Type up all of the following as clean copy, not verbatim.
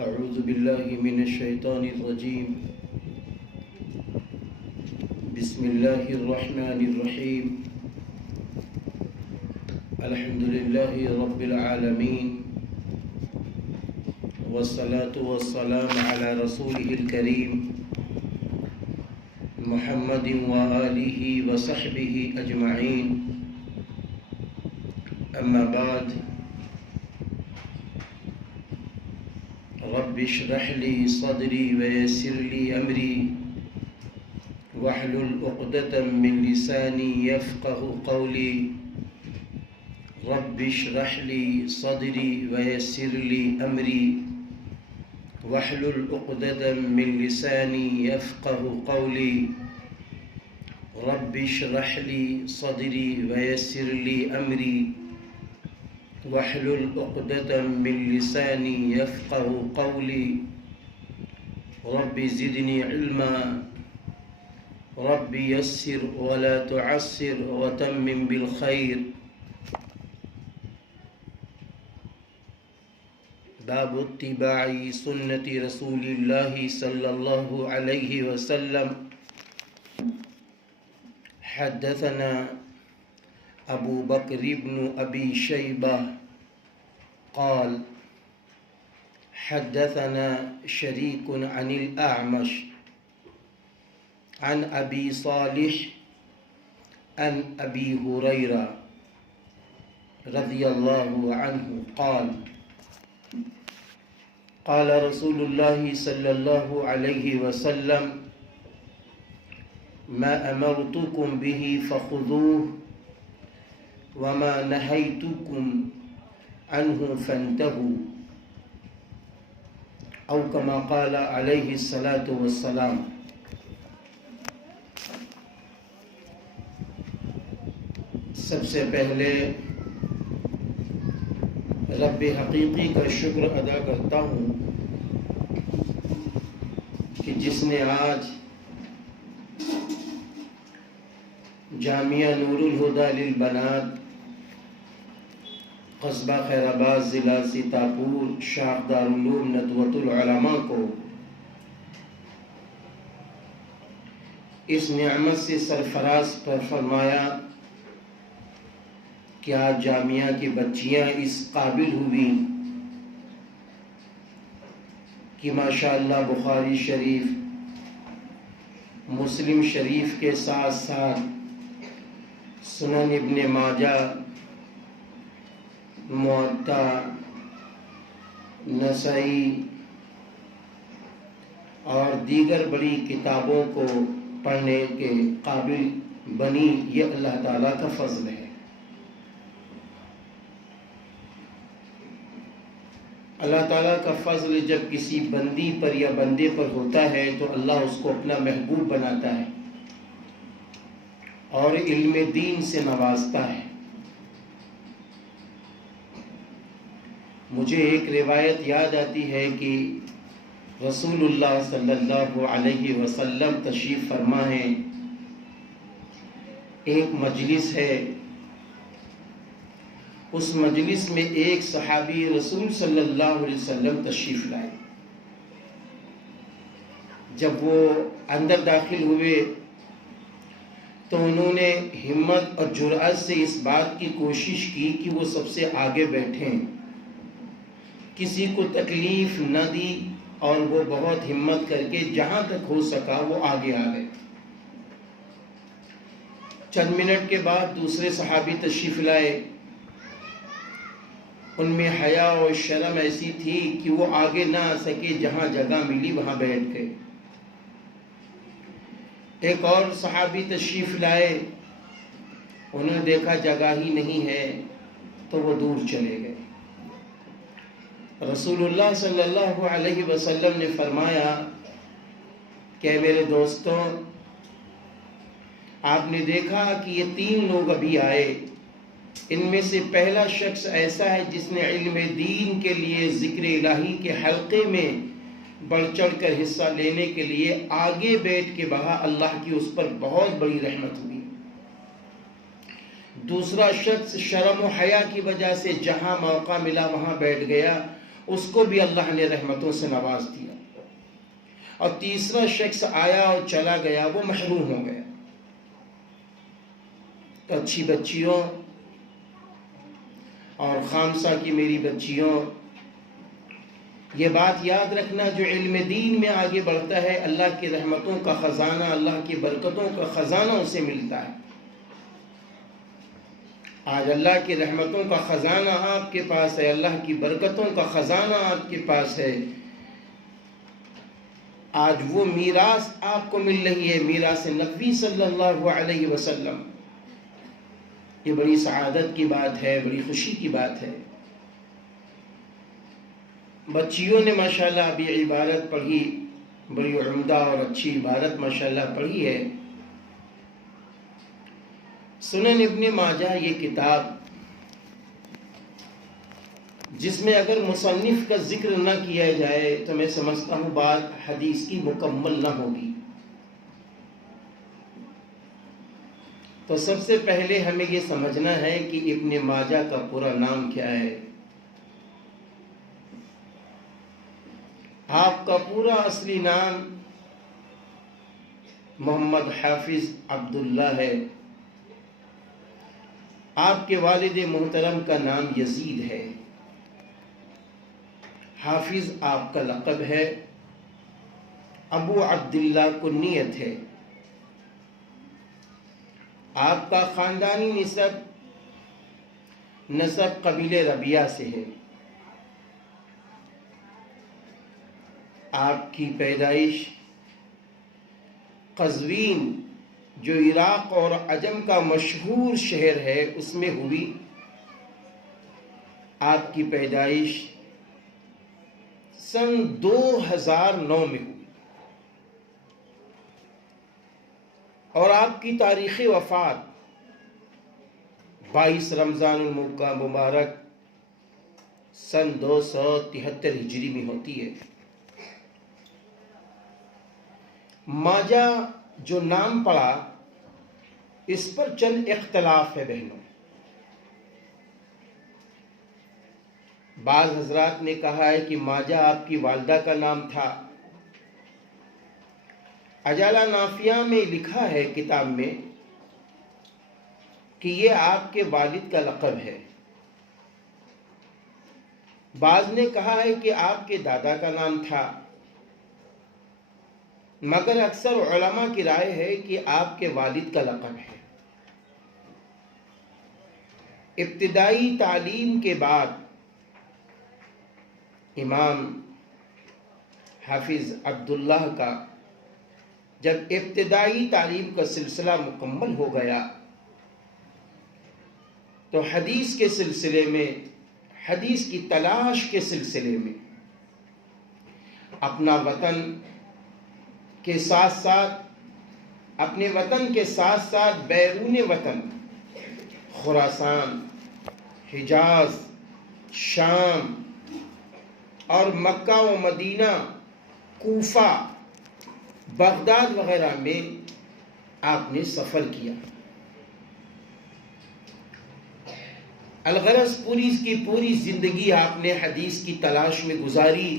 أعوذ بالله من الشيطان الرجيم. بسم الله الرحمن الرحيم. الحمد لله رب العالمين، والصلاة والسلام على رسوله الكريم محمد وآله وصحبه أجمعين. أما بعد، رب اشرح لي صدري ويسر لي أمري واحلل عقدة من لساني يفقه قولي. رب اشرح لي صدري ويسر لي أمري واحلل عقدة من لساني يفقه قولي. رب اشرح لي صدري ويسر لي أمري واحلل عقدة من لساني يفقه قولي. رب زدني علما، رب يسر ولا تعسر وتمم بالخير. باب اتباع سنة رسول الله صلى الله عليه وسلم. حدثنا أبو بكر بن أبي شيبة قال حدثنا شريك عن الأعمش عن أبي صالح عن أبي هريرة رضي الله عنه قال قال رسول الله صلى الله عليه وسلم: ما أمرتكم به فخذوه وما نهيتكم عنه فانتهوا، أو كما قال عليه الصلاة والسلام. سب سے پہلے رب حقیقی کا شکر ادا کرتا ہوں کہ جس نے آج جامعہ نور الہدی للبنات قصبہ خیر آباد ضلع سیتاپور شاخ دارالعلوم ندوۃ العلماء کو اس نعمت سے سرفراز پر فرمایا کہ آج جامعہ کی بچیاں اس قابل ہوئی کہ ماشاءاللہ بخاری شریف، مسلم شریف کے ساتھ ساتھ سنن ابن ماجہ، موطا، نسائی اور دیگر بڑی کتابوں کو پڑھنے کے قابل بنی. یہ اللہ تعالیٰ کا فضل ہے. اللہ تعالیٰ کا فضل جب کسی بندی پر یا بندے پر ہوتا ہے تو اللہ اس کو اپنا محبوب بناتا ہے اور علم دین سے نوازتا ہے. مجھے ایک روایت یاد آتی ہے کہ رسول اللہ صلی اللہ علیہ وسلم تشریف فرما ہیں. ایک مجلس ہے، اس مجلس میں ایک صحابی رسول صلی اللہ علیہ وسلم تشریف لائے. جب وہ اندر داخل ہوئے تو انہوں نے ہمت اور جرأت سے اس بات کی کوشش کی کہ وہ سب سے آگے بیٹھیں، کسی کو تکلیف نہ دی، اور وہ بہت ہمت کر کے جہاں تک ہو سکا وہ آگے آ گئے. چند منٹ کے بعد دوسرے صحابی تشریف لائے. ان میں حیا اور شرم ایسی تھی کہ وہ آگے نہ آ سکے، جہاں جگہ ملی وہاں بیٹھ گئے. ایک اور صحابی تشریف لائے، انہوں نے دیکھا جگہ ہی نہیں ہے تو وہ دور چلے گئے. رسول اللہ صلی اللہ علیہ وسلم نے فرمایا کہ میرے دوستوں، آپ نے دیکھا کہ یہ 3 لوگ ابھی آئے، ان میں سے پہلا شخص ایسا ہے جس نے علم دین کے لیے ذکر الہی کے حلقے میں بڑھ چڑھ کر حصہ لینے کے لیے آگے بیٹھ کے بہا، اللہ کی اس پر بہت بڑی رحمت ہوئی. دوسرا شخص شرم و حیا کی وجہ سے جہاں موقع ملا وہاں بیٹھ گیا. اس کو بھی اللہ نے رحمتوں سے نواز دیا، اور تیسرا شخص آیا اور چلا گیا، وہ محروم ہو گیا۔ تو اچھی بچیوں اور خامسہ کی میری بچیوں، یہ بات یاد رکھنا، جو علم دین میں آگے بڑھتا ہے اللہ کی رحمتوں کا خزانہ، اللہ کی برکتوں کا خزانہ اسے ملتا ہے۔ آج اللہ کی رحمتوں کا خزانہ آپ کے پاس ہے، اللہ کی برکتوں کا خزانہ آپ کے پاس ہے۔ آج وہ میراث آپ کو مل رہی ہے، میراث نبی صلی اللہ علیہ وسلم۔ یہ بڑی سعادت کی بات ہے، بڑی خوشی کی بات ہے۔ بچیوں نے ماشاءاللہ ابھی عبارت پڑھی، بڑی عمدہ اور اچھی عبارت ماشاءاللہ پڑھی ہے۔ سنن ابن ماجہ یہ کتاب، جس میں اگر مصنف کا ذکر نہ کیا جائے تو میں سمجھتا ہوں بات حدیث کی مکمل نہ ہوگی۔ تو سب سے پہلے ہمیں یہ سمجھنا ہے کہ ابن ماجہ کا پورا نام کیا ہے۔ آپ کا پورا اصلی نام محمد حافظ عبداللہ ہے۔ آپ کے والد محترم کا نام یزید ہے۔ حافظ آپ کا لقب ہے، ابو عبداللہ کنیت ہے۔ آپ کا خاندانی نسب قبیل ربیہ سے ہے۔ آپ کی پیدائش قزوین، جو عراق اور عجم کا مشہور شہر ہے، اس میں ہوئی۔ آپ کی پیدائش سن 2009 میں ہوئی، اور آپ کی تاریخ وفات 22 رمضان المبارک سن 273 ہجری میں ہوتی ہے۔ ماجہ جو نام پڑا، اس پر چند اختلاف ہے بہنوں۔ بعض حضرات نے کہا ہے کہ ماجہ آپ کی والدہ کا نام تھا۔ اجالہ نافیہ میں لکھا ہے کتاب میں کہ یہ آپ کے والد کا لقب ہے۔ بعض نے کہا ہے کہ آپ کے دادا کا نام تھا، مگر اکثر علماء کی رائے ہے کہ آپ کے والد کا لقب ہے۔ ابتدائی تعلیم کے بعد امام حافظ عبداللہ کا جب ابتدائی تعلیم کا سلسلہ مکمل ہو گیا تو حدیث کے سلسلے میں، حدیث کی تلاش کے سلسلے میں اپنا وطن کے ساتھ ساتھ، اپنے وطن کے ساتھ ساتھ بیرون وطن خراسان، حجاز، شام اور مکہ و مدینہ، کوفہ، بغداد وغیرہ میں آپ نے سفر کیا۔ الغرض پوری کی پوری زندگی آپ نے حدیث کی تلاش میں گزاری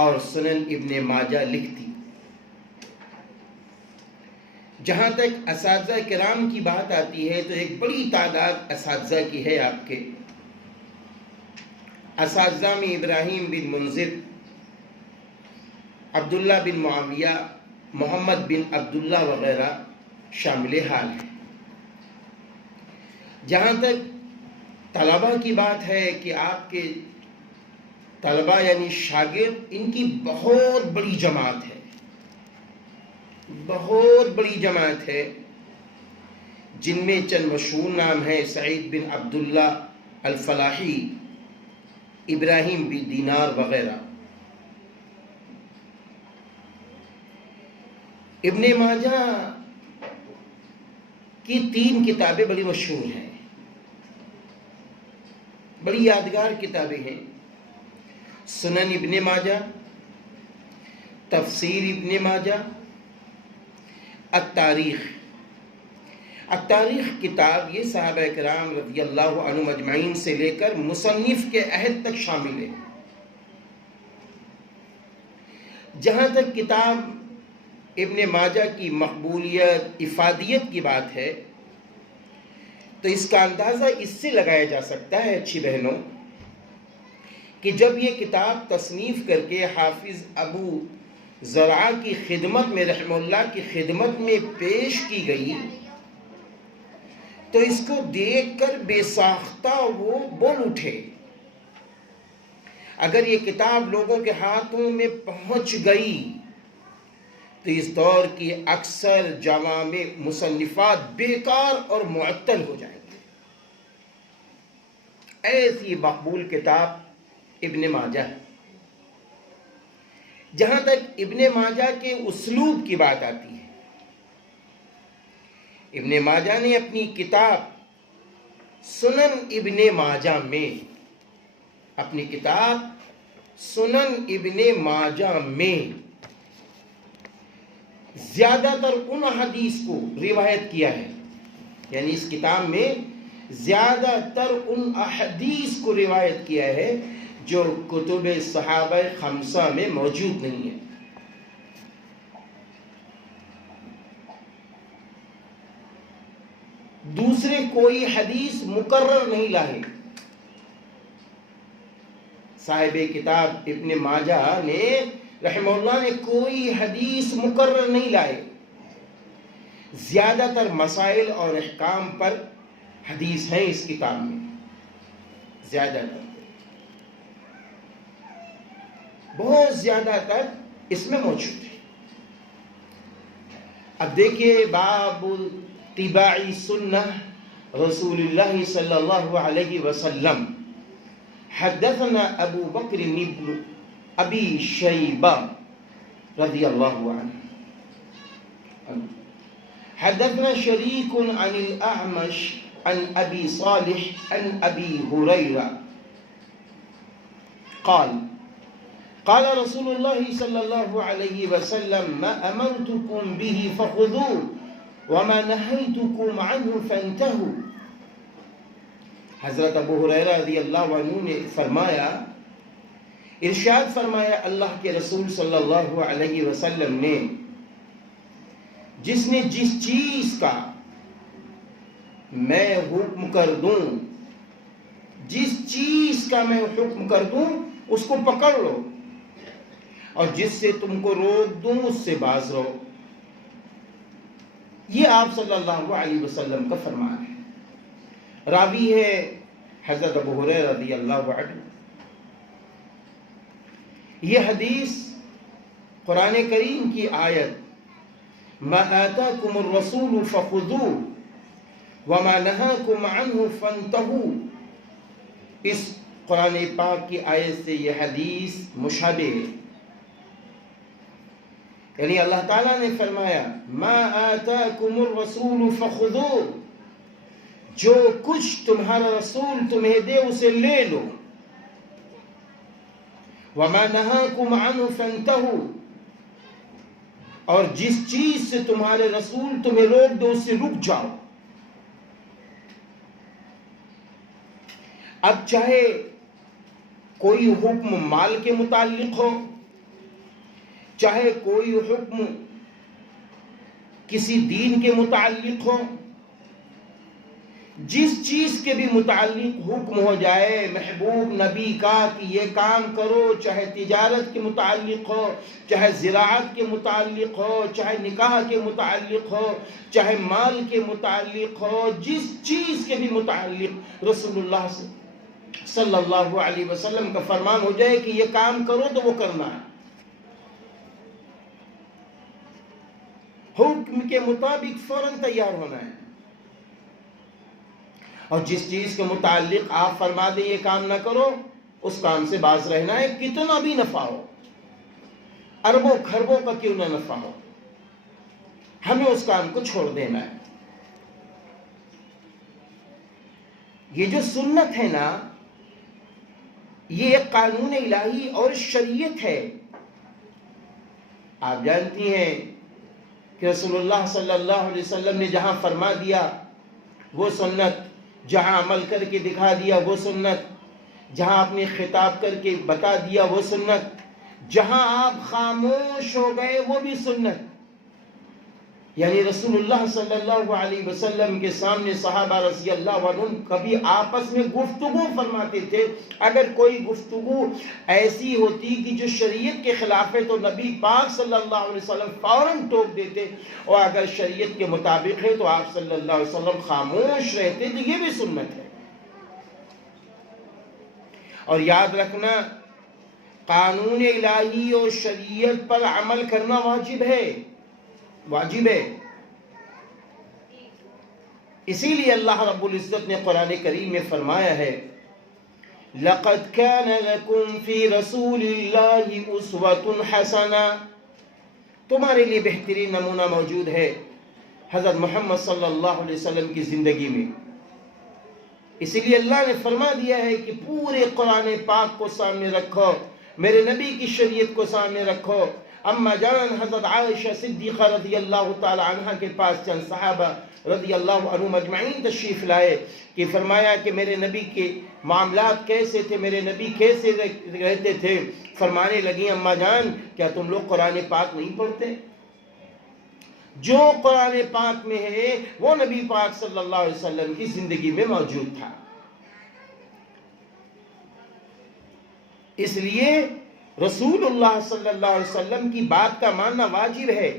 اور سنن ابن ماجہ لکھ دی۔ جہاں تک اساتذہ کرام کی بات آتی ہے تو ایک بڑی تعداد اساتذہ کی ہے آپ کے۔ اساتذہ میں ابراہیم بن منذر، عبداللہ بن معاویہ، محمد بن عبداللہ وغیرہ شامل حال ہیں۔ جہاں تک طلبہ کی بات ہے کہ آپ کے طلبہ یعنی شاگرد، ان کی بہت بڑی جماعت ہے، بہت بڑی جماعت ہے، جن میں چند مشہور نام ہیں: سعید بن عبداللہ الفلاحی، ابراہیم بن دینار وغیرہ۔ ابن ماجہ کی 3 کتابیں بڑی مشہور ہیں، بڑی یادگار کتابیں ہیں: سنن ابن ماجہ، تفسیر ابن ماجہ، التاریخ۔ التاریخ کتاب یہ صحابہ کرام رضی اللہ عنہم اجمعین سے لے کر مصنف کے عہد تک شامل ہے۔ جہاں تک کتاب ابن ماجہ کی مقبولیت افادیت کی بات ہے تو اس کا اندازہ اس سے لگایا جا سکتا ہے اچھی بہنوں کہ جب یہ کتاب تصنیف کر کے حافظ ابو زرعہ کی خدمت میں رحمہ اللہ کی خدمت میں پیش کی گئی تو اس کو دیکھ کر بے ساختہ وہ بول اٹھے۔ اگر یہ کتاب لوگوں کے ہاتھوں میں پہنچ گئی تو اس دور کی اکثر جوامع مصنفات بیکار اور معطل ہو جائیں گے۔ ایسی مقبول کتاب ابن ماجہ ہے۔ جہاں تک ابن ماجہ کے اسلوب کی بات آتی ہے، ابن ماجہ نے اپنی کتاب سنن ابن ماجہ میں زیادہ تر ان حدیث کو روایت کیا ہے، یعنی اس کتاب میں زیادہ تر ان احادیث کو روایت کیا ہے جو کتب صحابہ خمسہ میں موجود نہیں ہے۔ دوسرے کوئی حدیث مقرر نہیں لائے۔ صاحب کتاب ابن ماجہ نے رحمہ اللہ نے کوئی حدیث مقرر نہیں لائے۔ زیادہ تر مسائل اور احکام پر حدیث ہیں اس کتاب میں، زیادہ تر، بہت زیادہ تر اس میں موجود ہے۔ اب دیکھیے باب اتباع سنہ رسول اللہ صلی اللہ علیہ وسلم۔ حدثنا ابو بکر بن ابی شیبہ رضی اللہ عنہ حدثنا شریک عن الاعمش عن ابی صالح عن ابی ہریرہ قال رسول اللہ صلی اللہ علیہ وسلم ما امرتکم به فخذوه وما نہیتکم عنہ فانتہوا۔ حضرت ابو ہریرہ رضی اللہ عنہ نے فرمایا، ارشاد فرمایا اللہ کے رسول صلی اللہ علیہ وسلم نے، جس چیز کا میں حکم کر دوں، جس چیز کا میں حکم کر دوں اس کو پکڑ لو، اور جس سے تم کو روک دوں اس سے باز رہو۔ یہ آپ صلی اللہ علیہ وسلم کا فرمان ہے۔ راوی ہے حضرت ابو ہریرہ رضی اللہ عنہ۔ یہ حدیث قرآن کریم کی آیت ما آتاکم الرسول فخذوه وما نہاکم عنہ فانتہوا، اس قرآن پاک کی آیت سے یہ حدیث مشابہ ہے۔ یعنی اللہ تعالیٰ نے فرمایا ما آتاکم الرسول فخذوه، جو کچھ تمہارا رسول تمہیں دے اسے لے لو، وما نہاکم عنہ فانتہوا، اور جس چیز سے تمہارے رسول تمہیں روک دو اس سے رک جاؤ۔ اب چاہے کوئی حکم مال کے متعلق ہو، چاہے کوئی حکم کسی دین کے متعلق ہو، جس چیز کے بھی متعلق حکم ہو جائے محبوب نبی کا کہ یہ کام کرو، چاہے تجارت کے متعلق ہو، چاہے زراعت کے متعلق ہو، چاہے نکاح کے متعلق ہو، چاہے مال کے متعلق ہو، جس چیز کے بھی متعلق رسول اللہ صلی اللہ علیہ وسلم کا فرمان ہو جائے کہ یہ کام کرو تو وہ کرنا ہے، حکم کے مطابق فوراً تیار ہونا ہے۔ اور جس چیز کے متعلق آپ فرما دیں یہ کام نہ کرو، اس کام سے باز رہنا ہے، کتنا بھی نفع ہو، اربوں کھربوں کا کیوں نہ نفع ہو، ہمیں اس کام کو چھوڑ دینا ہے۔ یہ جو سنت ہے نا، یہ ایک قانون الہی اور شریعت ہے۔ آپ جانتی ہیں کہ رسول اللہ صلی اللہ علیہ وسلم نے جہاں فرما دیا وہ سنت، جہاں عمل کر کے دکھا دیا وہ سنت، جہاں اپنے خطاب کر کے بتا دیا وہ سنت، جہاں آپ خاموش ہو گئے وہ بھی سنت. یعنی رسول اللہ صلی اللہ علیہ وسلم کے سامنے صحابہ رضی اللہ عنہم کبھی آپس میں گفتگو فرماتے تھے. اگر کوئی گفتگو ایسی ہوتی کہ جو شریعت کے خلاف ہے تو نبی پاک صلی اللہ علیہ وسلم فوراً ٹوک دیتے, اور اگر شریعت کے مطابق ہے تو آپ صلی اللہ علیہ وسلم خاموش رہتے. تو یہ بھی سنت ہے. اور یاد رکھنا, قانون الہی اور شریعت پر عمل کرنا واجب ہے, واجب ہے. اسی لیے اللہ رب العزت نے قرآن کریم میں فرمایا ہے, لَقَدْ كَانَ لَكُمْ فِي رَسُولِ اللَّهِ أُسْوَةٌ حَسَنَةٌ, تمہارے لیے بہترین نمونہ موجود ہے حضرت محمد صلی اللہ علیہ وسلم کی زندگی میں. اسی لیے اللہ نے فرما دیا ہے کہ پورے قرآن پاک کو سامنے رکھو, میرے نبی کی شریعت کو سامنے رکھو. اما جان حضرت عائشہ صدیقہ رضی اللہ تعالی عنہ کے پاس چند صحابہ رضی اللہ عنہم اجمعین تشریف لائے کہ فرمایا کہ میرے نبی کے معاملات کیسے تھے, میرے نبی کیسے رہتے تھے. فرمانے لگی, اما جان کیا تم لوگ قرآن پاک نہیں پڑھتے؟ جو قرآن پاک میں ہے وہ نبی پاک صلی اللہ علیہ وسلم کی زندگی میں موجود تھا. اس لیے رسول اللہ صلی اللہ علیہ وسلم کی بات کا ماننا واجب ہے.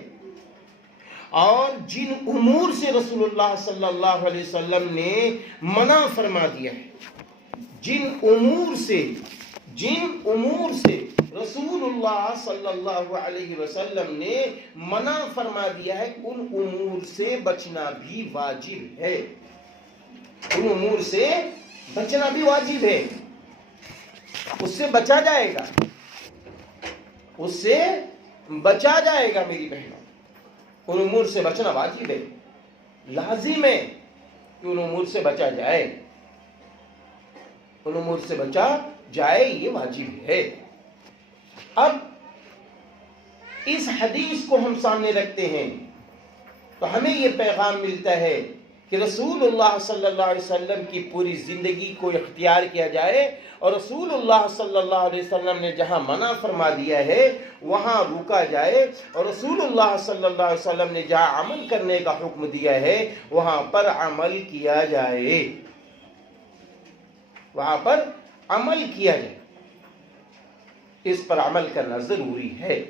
اور جن امور سے رسول اللہ صلی اللہ علیہ وسلم نے منع فرما دیا ہے, جن امور سے رسول اللہ صلی اللہ علیہ وسلم نے منع فرما دیا ہے, ان امور سے بچنا بھی واجب ہے. ان امور سے بچنا بھی واجب ہے. اس سے بچا جائے گا, اس سے بچا جائے گا میری بہنوں. ان امور سے بچنا واجب ہے, لازم ہے کہ ان امور سے بچا جائے, ان امور سے بچا جائے, یہ واجب ہے. اب اس حدیث کو ہم سامنے رکھتے ہیں تو ہمیں یہ پیغام ملتا ہے کہ رسول اللہ صلی اللہ علیہ وسلم کی پوری زندگی کو اختیار کیا جائے, اور رسول اللہ صلی اللہ علیہ وسلم نے جہاں منع فرما دیا ہے وہاں رکا جائے, اور رسول اللہ صلی اللہ علیہ وسلم نے جہاں عمل کرنے کا حکم دیا ہے وہاں پر عمل کیا جائے, وہاں پر عمل کیا جائے. اس پر عمل کرنا ضروری ہے.